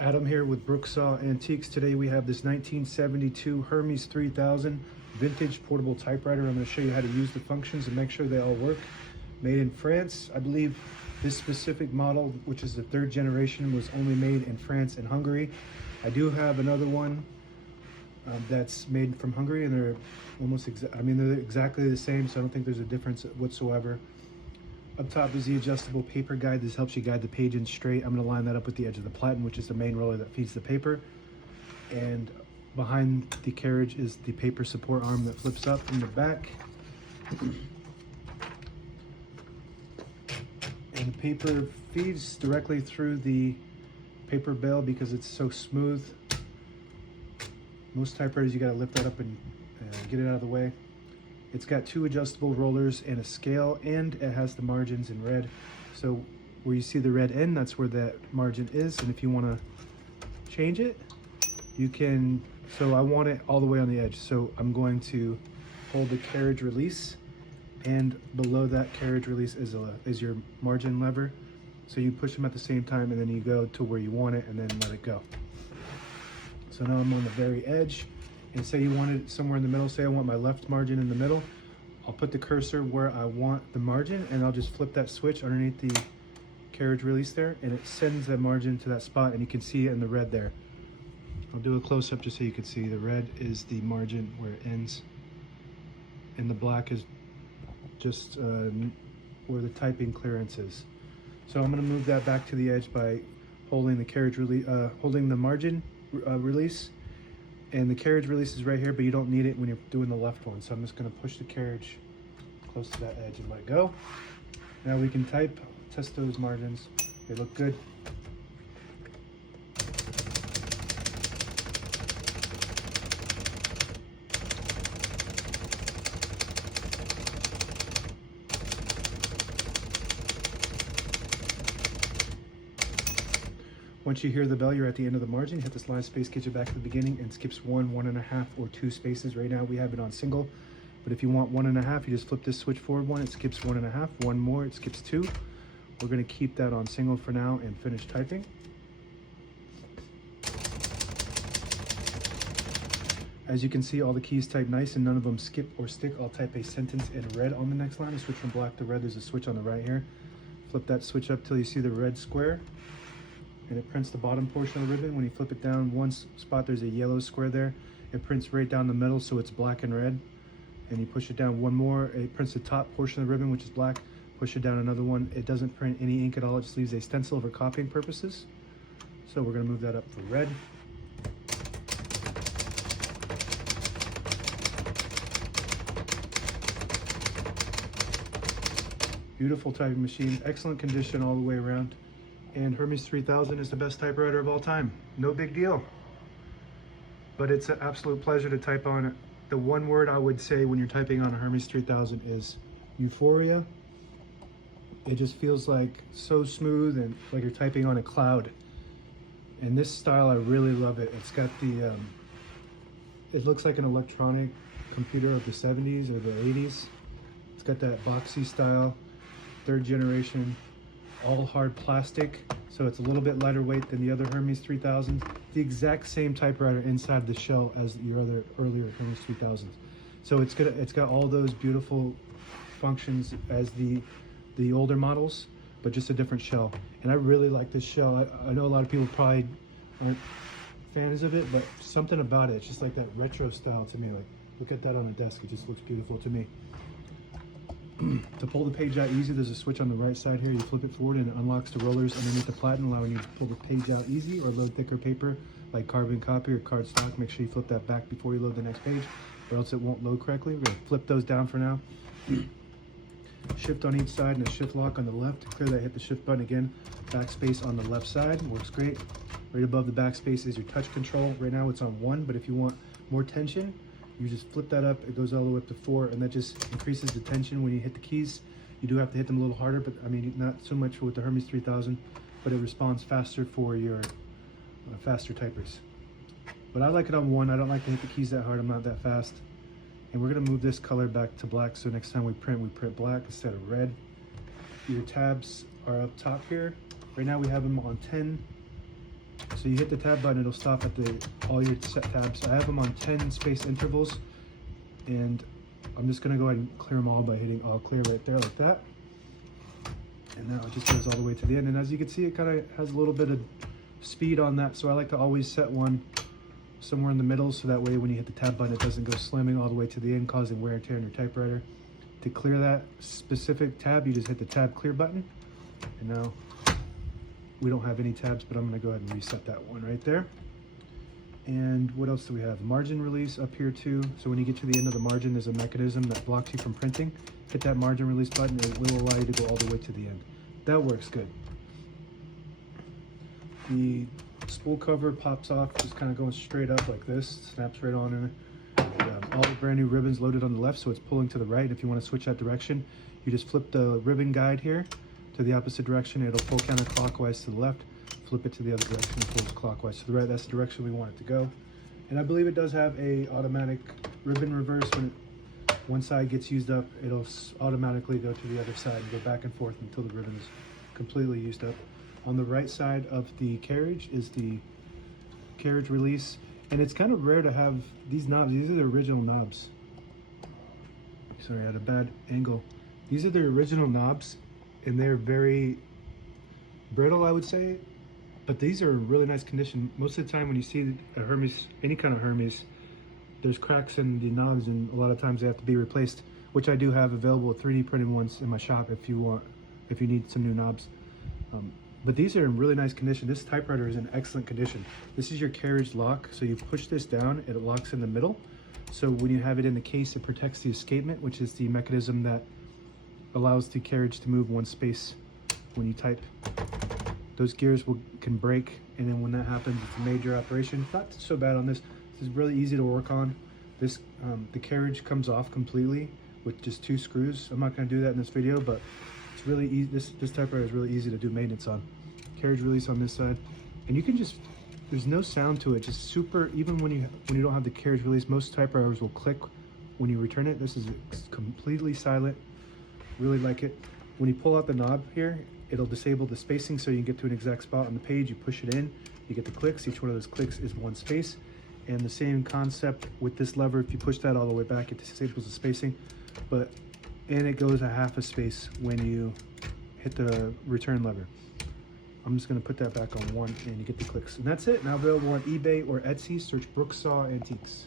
Adam here with Brooksaw Antiques. Today we have this 1972 Hermes 3000 vintage portable typewriter. I'm going to show you how to use the functions and make sure they all work. Made in France. I believe this specific model, which is the third generation, was only made in France and Hungary. I do have another one that's made from Hungary, and they're almost they're exactly the same, so I don't think there's a difference whatsoever. Up top is the adjustable paper guide. This helps you guide the page in straight. I'm going to line that up with the edge of the platen, which is the main roller that feeds the paper. And behind the carriage is the paper support arm that flips up in the back. And the paper feeds directly through the paper bale because it's so smooth. Most typewriters, you got to lift that up and get it out of the way. It's got two adjustable rollers and a scale, and it has the margins in red. So where you see the red end, that's where that margin is. And if you want to change it, you can. So I want it all the way on the edge. So I'm going to hold the carriage release, and below that carriage release is your margin lever. So you push them at the same time, and then you go to where you want it and then let it go. So now I'm on the very edge. And say you want it somewhere in the middle, say I want my left margin in the middle, I'll put the cursor where I want the margin, and I'll just flip that switch underneath the carriage release there, and it sends that margin to that spot, and you can see it in the red there. I'll do a close-up just so you can see. The red is the margin where it ends, and the black is just where the typing clearance is. So I'm going to move that back to the edge by holding the carriage release, holding the margin release. And the carriage release is right here, but you don't need it when you're doing the left one. So I'm just going to push the carriage close to that edge and let go. Now we can type, test those margins. They look good. Once you hear the bell, you're at the end of the margin. Hit the slide space, get you back to the beginning, and skips 1, 1.5, or 2 spaces. Right now we have it on single, but if you want 1.5, you just flip this switch forward 1, it skips 1.5. 1 more, it skips 2. We're going to keep that on single for now and finish typing. As you can see, all the keys type nice and none of them skip or stick. I'll type a sentence in red on the next line. I switch from black to red. There's a switch on the right here. Flip that switch up till you see the red square, and it prints the bottom portion of the ribbon. When you flip it down one spot, there's a yellow square there. It prints right down the middle, so it's black and red. And you push it down one more, it prints the top portion of the ribbon, which is black. Push it down another one. It doesn't print any ink at all. It just leaves a stencil for copying purposes. So we're gonna move that up for red. Beautiful typing machine, excellent condition all the way around. And Hermes 3000 is the best typewriter of all time. No big deal. But it's an absolute pleasure to type on it. The one word I would say when you're typing on a Hermes 3000 is euphoria. It just feels like so smooth and like you're typing on a cloud. And this style, I really love it. It's got the, it looks like an electronic computer of the 70s or the 80s. It's got that boxy style, third generation. All hard plastic, so it's a little bit lighter weight than the other Hermes 3000s. The exact same typewriter inside the shell as your other earlier Hermes 3000s. So it's got all those beautiful functions as the older models, but just a different shell. And I really like this shell. I know a lot of people probably aren't fans of it, but something about it, it's just like that retro style to me. Like, look at that on a desk, it just looks beautiful to me. To pull the page out easy, there's a switch on the right side here. You flip it forward and it unlocks the rollers underneath the platen, allowing you to pull the page out easy or load thicker paper like carbon copy or cardstock. Make sure you flip that back before you load the next page, or else it won't load correctly. We're gonna flip those down for now. Shift on each side and a shift lock on the left. To clear that, hit the shift button again. Backspace on the left side, works great. Right above the backspace is your touch control. Right now it's on 1, but if you want more tension, you just flip that up, it goes all the way up to 4, and that just increases the tension when you hit the keys. You do have to hit them a little harder, but I mean, not so much with the Hermes 3000, but it responds faster for your faster typers. But I like it on 1. I don't like to hit the keys that hard. I'm not that fast. And we're gonna move this color back to black, so next time we print black instead of red. Your tabs are up top here. Right now we have them on 10 So you hit the tab button, it'll stop at all your set tabs. I have them on 10 space intervals, and I'm just gonna go ahead and clear them all by hitting all clear right there like that. And now it just goes all the way to the end. And as you can see, it kind of has a little bit of speed on that. So I like to always set one somewhere in the middle, so that way when you hit the tab button, it doesn't go slamming all the way to the end, causing wear and tear on your typewriter. To clear that specific tab, you just hit the tab clear button. And now we don't have any tabs, but I'm gonna go ahead and reset that one right there. And what else do we have? Margin release up here too. So when you get to the end of the margin, there's a mechanism that blocks you from printing. Hit that margin release button, it will allow you to go all the way to the end. That works good. The spool cover pops off, just kind of going straight up like this, snaps right on in it. All the brand new ribbons loaded on the left, so it's pulling to the right. If you want to switch that direction, you just flip the ribbon guide here to the opposite direction. It'll pull counterclockwise to the left. Flip it to the other direction, it pulls clockwise to the right. That's the direction we want it to go. And I believe it does have a automatic ribbon reverse. When one side gets used up, it'll automatically go to the other side and go back and forth until the ribbon is completely used up. On the right side of the carriage is the carriage release. And it's kind of rare to have these knobs. These are the original knobs. Sorry, I had a bad angle. These are the original knobs, and they're very brittle, I would say. But these are in really nice condition. Most of the time when you see a Hermes, any kind of Hermes, there's cracks in the knobs, and a lot of times they have to be replaced, which I do have available 3D printed ones in my shop if you need some new knobs. But these are in really nice condition. This typewriter is in excellent condition. This is your carriage lock. So you push this down, it locks in the middle. So when you have it in the case, it protects the escapement, which is the mechanism that allows the carriage to move one space when you type. Those gears can break, and then when that happens, it's a major operation. Not so bad on this. This is really easy to work on. This the carriage comes off completely with just 2 screws. I'm not going to do that in this video, but it's really easy. This typewriter is really easy to do maintenance on. Carriage release on this side, and you can just, there's no sound to it. Just super. Even when you don't have the carriage release, most typewriters will click when you return it. This is completely silent. Really like it. When you pull out the knob here, it'll disable the spacing so you can get to an exact spot on the page. You push it in, you get the clicks. Each one of those clicks is 1 space. And the same concept with this lever. If you push that all the way back, it disables the spacing. And it goes a half a space when you hit the return lever. I'm just gonna put that back on 1, and you get the clicks. And that's it. Now available on eBay or Etsy. Search Brooksaw Antiques.